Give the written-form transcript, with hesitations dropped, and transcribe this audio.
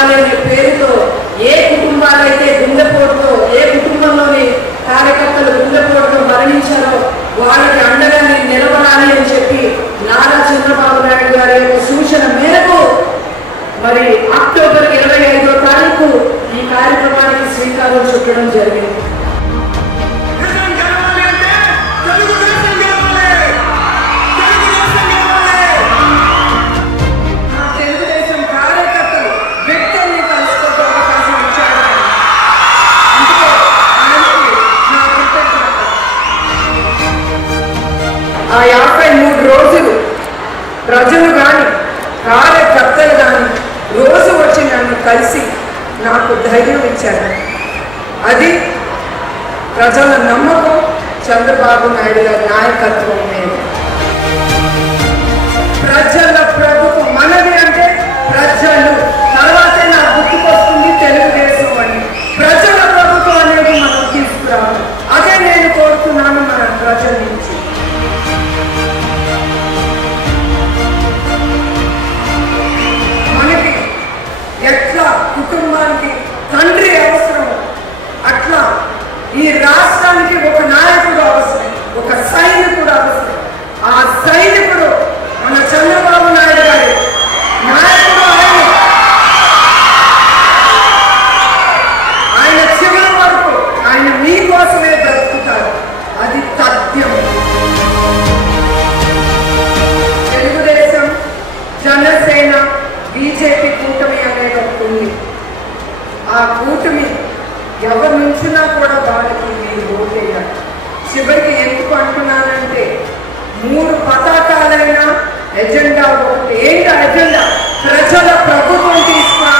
ఇవ్వాలి అనే పేరుతో ఏ కుటుంబాలైతే గుండెపోటుతో, ఏ కుటుంబంలోని కార్యకర్తలు గుండెపోటుతో మరణించారో వాళ్ళకి అండగా నేను నిలబడాలి అని చెప్పి నారా చంద్రబాబు నాయుడు గారి యొక్క సూచన మేరకు మరి అక్టోబర్ 25వ తారీఖు ఈ కార్యక్రమానికి శ్రీకారం చుట్టడం జరిగింది. తెలుగుదేశం కార్యకర్తలు వ్యక్తుల్ని కలుసుకునే అవకాశం ఇచ్చారు. అందుకే ఆయనకి నా కృతజ్ఞత. ఆ 53 రోజులు ప్రజలు కానీ కార్యకర్తలు కానీ రోజు వచ్చి నన్ను కలిసి నాకు ధైర్యం ఇచ్చారు. అది ప్రజల నమ్మకం, చంద్రబాబు నాయుడు గారి నాయకత్వం మీద. ప్రజల ప్రభుత్వం మనది అంటే ప్రజలు, తర్వాతే నా గుర్తుకొస్తుంది తెలుగుదేశం అని. ప్రజల ప్రభుత్వం అనేది మనం తీసుకురావాలి. అదే నేను కోరుతున్నాను మన ప్రజల నుంచి. మనకి ఎట్లా కుటుంబానికి తండ్రి అవసరం, అట్లా ఈ రాష్ట్రానికి ఒక నాయకుడు అవసరం, ఒక సైనికుడు అవసరం. ఆ సైనికుడు మన చంద్రబాబు నాయుడు గారి నాయకుడు. ఆయన చివరి వరకు ఆయన మీకోసమే బ్రతుకుతారు. అది తథ్యం. తెలుగుదేశం, జనసేన, బీజేపీ కూటమి అనేది ఒకటి ఉంది. ఆ కూటమి ఎవరి నుంచినా కూడా వాళ్ళకి మీరు ఓటేయాలి. చివరికి ఎందుకు అంటున్నానంటే 3 పతాకాలైనా ఎజెండా ఒకటి. ఏంటి ఎజెండా? ప్రజల ప్రభుత్వం తీసుకురా